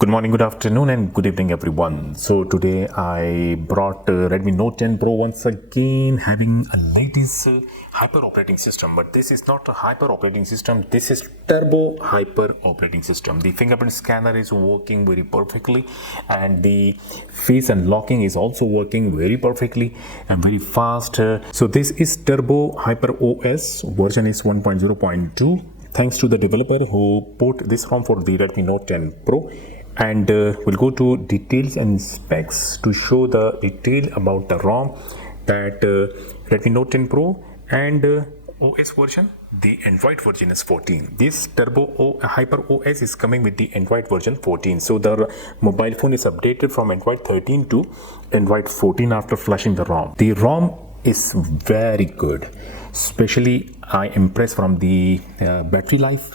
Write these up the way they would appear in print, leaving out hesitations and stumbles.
Good morning, good afternoon, and good evening, everyone. So today I brought Redmi Note 10 Pro once again, having a latest Hyper operating system. But this is not a Hyper operating system. This is Turbo Hyper operating system. The fingerprint scanner is working very perfectly, and the face unlocking is also working very perfectly and very fast. So this is Turbo Hyper OS. Version is 1.0.2. Thanks to the developer who put this ROM for the Redmi Note 10 Pro. And we'll go to details and specs to show the detail about the ROM, that Redmi Note 10 Pro and OS version. The Android version is 14. This Turbo Hyper OS is coming with the Android version 14. So the mobile phone is updated from Android 13 to Android 14 after flashing the ROM. The ROM is very good. Especially I impressed from the battery life,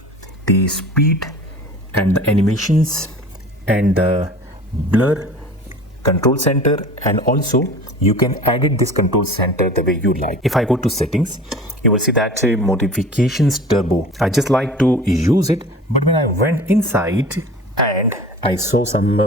the speed, and the animations, and the blur control center, and also you can edit this control center the way you like. If I go to settings, you will see that modifications turbo. I just like to use it, but when I went inside and I saw some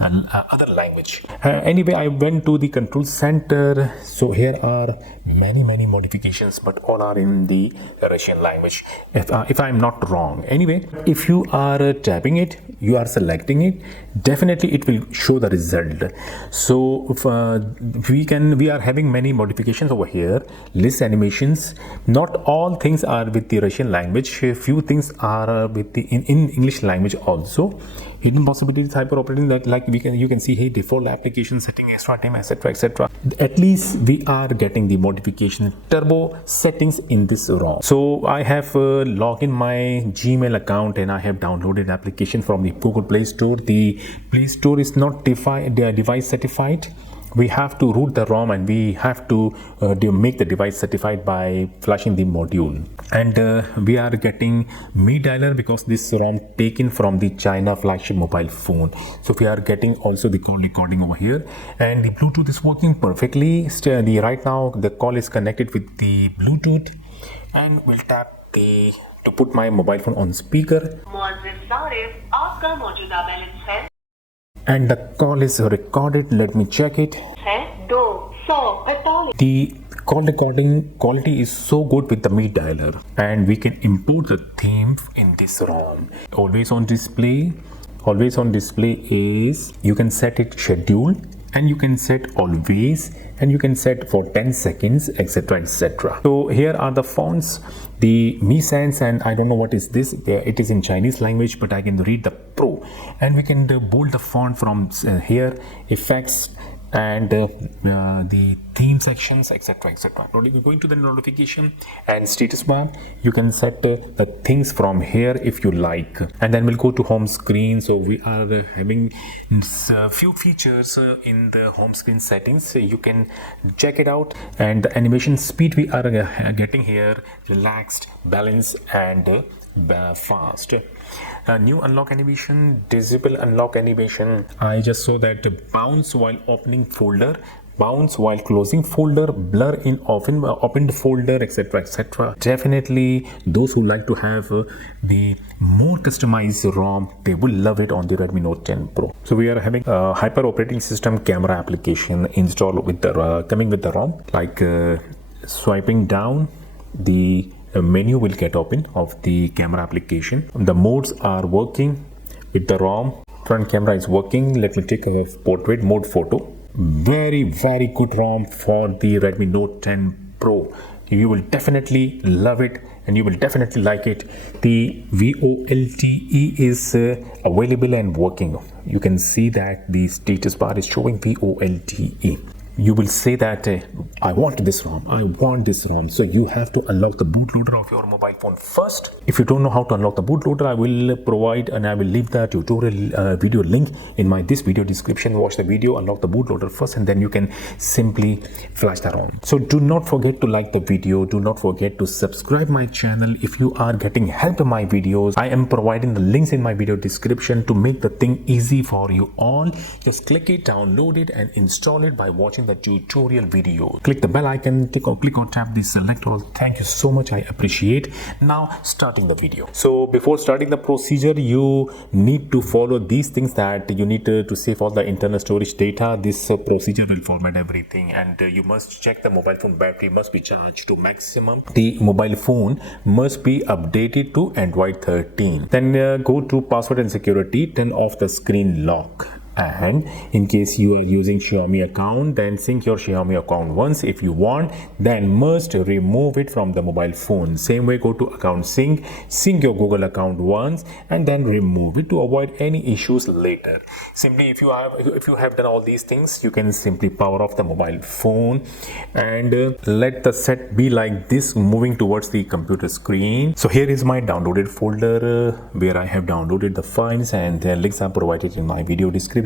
other language. Anyway, I went to the control center. So here are many modifications, but all are in the Russian language, if I'm not wrong. Anyway, if you are tapping it, you are selecting it, definitely it will show the result. So if, we are having many modifications over here. List animations. Not all things are with the Russian language. Few things are with the in English language also. Hidden possibilities, hyper operating, that like you can see here, default application setting, extra time, etc. At least we are getting the modification turbo settings in this ROM. So I have logged in my Gmail account and I have downloaded application from the Google Play Store. The Play Store is not device certified. We have to root the ROM and we have to make the device certified by flashing the module. And we are getting Mi dialer because this ROM taken from the China flagship mobile phone. So we are getting also the call recording over here, and the Bluetooth is working perfectly. Right now the call is connected with the Bluetooth, and we'll tap to put my mobile phone on speaker. And the call is recorded. Let me check it. The call recording quality is so good with the Mi dialer, and we can import the theme in this ROM. Always on display. Always on display is, you can set it schedule, and you can set always, and you can set for 10 seconds, etc. So here are the fonts, the Mi Sans, and I don't know what is this. It is in Chinese language, but I can read the Pro, and we can bold the font from here, effects, and the theme sections, etc. Going to the notification and status bar, you can set the things from here if you like. And then we'll go to home screen. So we are having a few features in the home screen settings. You can check it out. And the animation speed we are getting here, relaxed, balanced, and fast. New unlock animation, disable unlock animation. I just saw that bounce while opening folder, bounce while closing folder, blur in opened folder, etc. Definitely those who like to have the more customized ROM, they will love it on the Redmi Note 10 Pro. So we are having a hyper operating system camera application installed with the coming with the ROM. Like swiping down, the menu will get open of the camera application. The modes are working with the ROM. Front camera is working. Let me take a portrait mode photo. Very good ROM for the Redmi Note 10 Pro. You will definitely love it, and you will definitely like it. The VOLTE is available and working. You can see that the status bar is showing VOLTE. You will say that I want this ROM, I want this ROM. So you have to unlock the bootloader of your mobile phone first. If you don't know how to unlock the bootloader, I will provide and I will leave the tutorial video link in this video description. Watch the video, unlock the bootloader first, and then you can simply flash the ROM. So do not forget to like the video. Do not forget to subscribe my channel. If you are getting help in my videos, I am providing the links in my video description to make the thing easy for you all. Just click it, download it, and install it by watching watching the tutorial video. Click the bell icon, click on tap the select all. Thank you so much, I appreciate. Now starting the video. So before starting the procedure, you need to follow these things, that you need to save all the internal storage data. This procedure will format everything, and you must check the mobile phone battery must be charged to maximum. The mobile phone must be updated to Android 13. Then go to password and security, turn off the screen lock. And in case you are using Xiaomi account, then sync your Xiaomi account once. If you want, then must remove it from the mobile phone. Same way, go to account sync your Google account once, and then remove it to avoid any issues later. Simply, if you have done all these things, you can simply power off the mobile phone and let the set be like this, moving towards the computer screen. So here is my downloaded folder where I have downloaded the files, and the links are provided in my video description.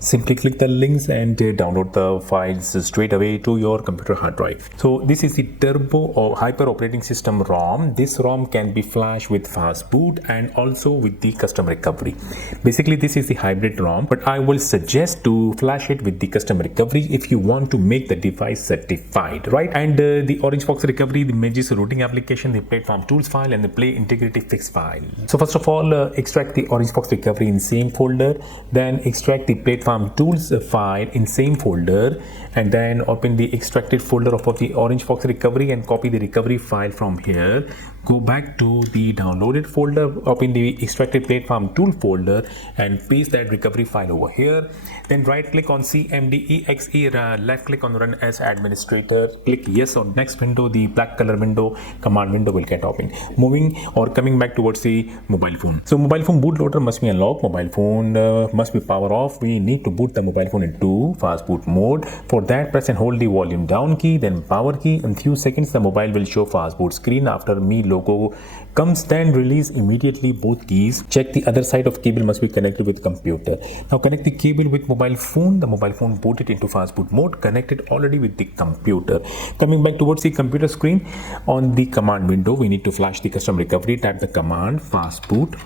Simply click the links and download the files straight away to your computer hard drive. So this is the Turbo or Hyper operating system ROM. This ROM can be flashed with fast boot and also with the custom recovery. Basically, this is the hybrid ROM, but I will suggest to flash it with the custom recovery if you want to make the device certified, right? And the Orange Box recovery, the images routing application, the platform tools file, and the play integrity fix file. So first of all, extract the Orange Box recovery in same folder, then extract the platform tools file in same folder, and then open the extracted folder of the Orange Box recovery and copy the recovery file from here. Go back to the downloaded folder, open the extracted platform tool folder and paste that recovery file over here. Then right click on CMD.exe, left click on run as administrator, click yes on next window. The black color window, command window will get open. Moving or coming back towards the mobile phone. So mobile phone bootloader must be unlocked, mobile phone must be power off. We need to boot the mobile phone into fast boot mode. For that, press and hold the volume down key, then power key. In few seconds the mobile will show fast boot screen. After Mi logo comes, then release immediately both keys. Check the other side of cable must be connected with computer. Now connect the cable with mobile phone. The mobile phone booted into fast boot mode, connected already with the computer. Coming back towards the computer screen, on the command window we need to flash the custom recovery. Type the command fastboot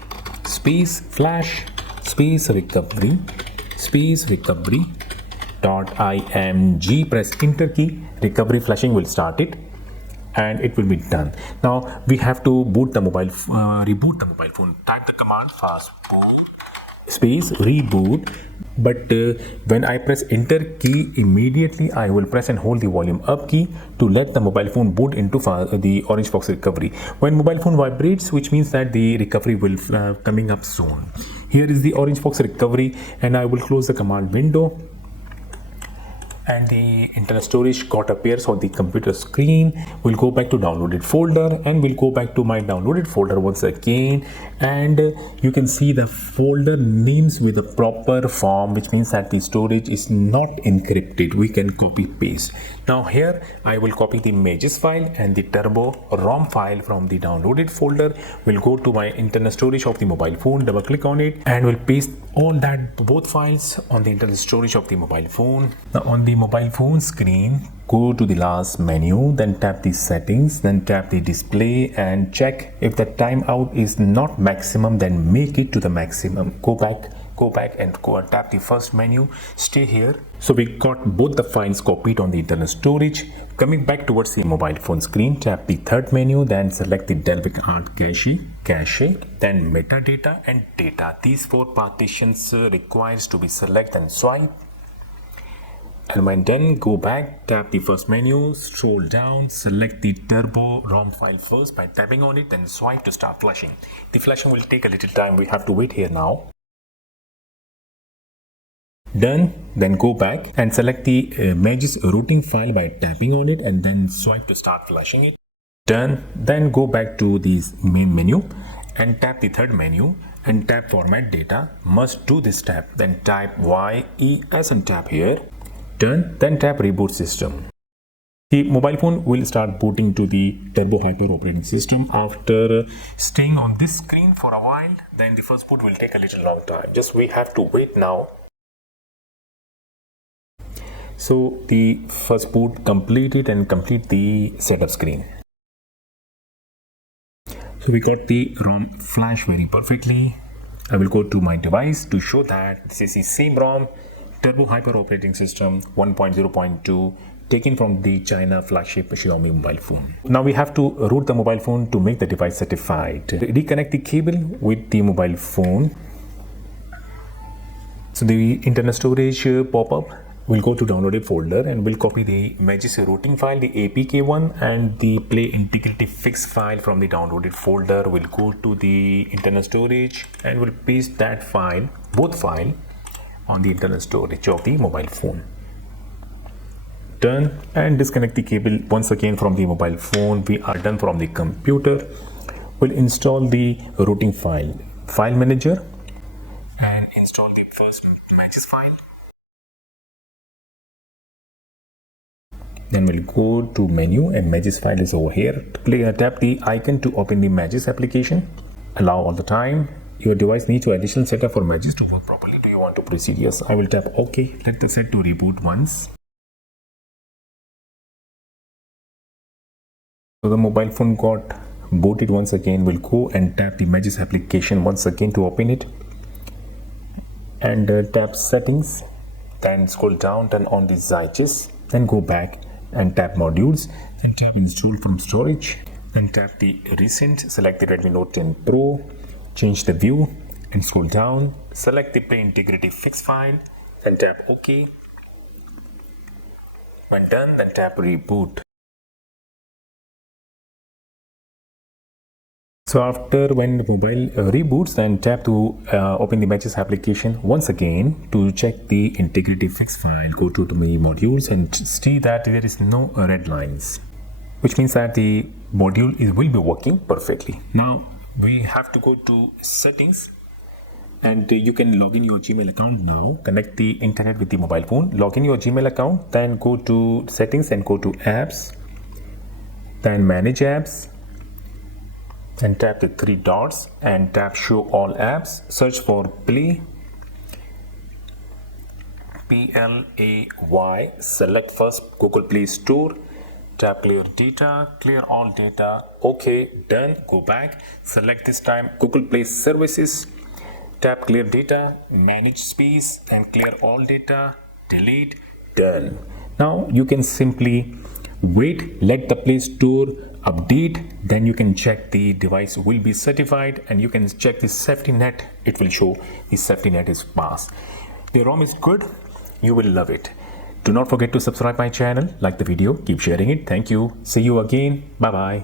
space flash space recovery .img. Press enter key. Recovery flashing will start it, and it will be done. Now we have to boot the mobile, reboot the mobile phone. Type the command fastboot space reboot. But when I press enter key, immediately I will press and hold the volume up key to let the mobile phone boot into the Orange Box recovery. When mobile phone vibrates, which means that the recovery will coming up soon. Here is the Orange Box recovery, and I will close the command window, and the internal storage got appears on the computer screen. We'll go back to downloaded folder, and we'll go back to my downloaded folder once again, and you can see the folder names with a proper form, which means that the storage is not encrypted. We can copy paste. Now here I will copy the images file and the turbo ROM file from the downloaded folder. Will go to my internal storage of the mobile phone, double click on it, and will paste all that both files on the internal storage of the mobile phone. Now on the mobile phone screen, go to the last menu, then tap the settings, then tap the display and check if the timeout is not maximum, then make it to the maximum. Go back and tap the first menu, stay here. So we got both the files copied on the internal storage. Coming back towards the mobile phone screen, tap the third menu, then select the Delvic Art cache, then metadata and data. These four partitions requires to be select and swipe. And when done, go back, tap the first menu, scroll down, select the turbo ROM file first by tapping on it, then swipe to start flashing. The flashing will take a little time, we have to wait here now. Done, then go back and select the images routing file by tapping on it, and then swipe to start flashing it. Done, then go back to the main menu and tap the third menu and tap format data. Must do this step, then type YES and tap here. Done, then tap reboot system. The mobile phone will start booting to the Turbo Hyper operating system. After staying on this screen for a while, then the first boot will take a little long time. Just we have to wait now. So the first boot completed and complete the setup screen. So we got the ROM flash very perfectly. I will go to my device to show that this is the same ROM Turboḥµᵉ operating system 1.0.2 taken from the China flagship Xiaomi mobile phone. Now we have to root the mobile phone to make the device certified. Reconnect the cable with the mobile phone. So the internal storage pop-up, we'll go to downloaded folder and we'll copy the images routing file, the APK one, and the play integrity fix file from the downloaded folder. We'll go to the internal storage and we'll paste that file, both file, on the internal storage of the mobile phone. Done. And disconnect the cable once again from the mobile phone. We are done from the computer. We'll install the routing file manager and install the first images file. Then we'll go to menu and images file is over here. Tap the icon to open the images application. Allow all the time. Your device needs to additional setup for images to work properly. Do you want to proceed? Yes, I will tap OK. Let the set to reboot once. So the mobile phone got booted once again. We'll go and tap the images application once again to open it. And tap settings. Then scroll down, turn on the xiaomi. Then go back and tap modules and tap install from storage. Then tap the recent, select the Redmi Note 10 Pro, change the view and scroll down, select the play integrity fix file, then tap OK. When done, then tap reboot. So after when the mobile reboots, then tap to open the images application once again to check the integrity fix file. Go to the modules and see that there is no red lines, which means that the module will be working perfectly. Now we have to go to settings and you can log in your Gmail account now. Connect the internet with the mobile phone, log in your Gmail account, then go to settings and go to apps, then manage apps. And tap the three dots and tap show all apps. Search for Play, PLAY. Select first Google Play Store. Tap clear data, clear all data. OK, done. Go back. Select this time Google Play Services. Tap clear data, manage space and clear all data. Delete. Done. Now you can simply wait, let the Play Store update, then you can check the device will be certified and you can check the safety net. It will show the safety net is passed. The ROM is good, you will love it. Do not forget to subscribe my channel, like the video, keep sharing it. Thank you. See you again. Bye bye.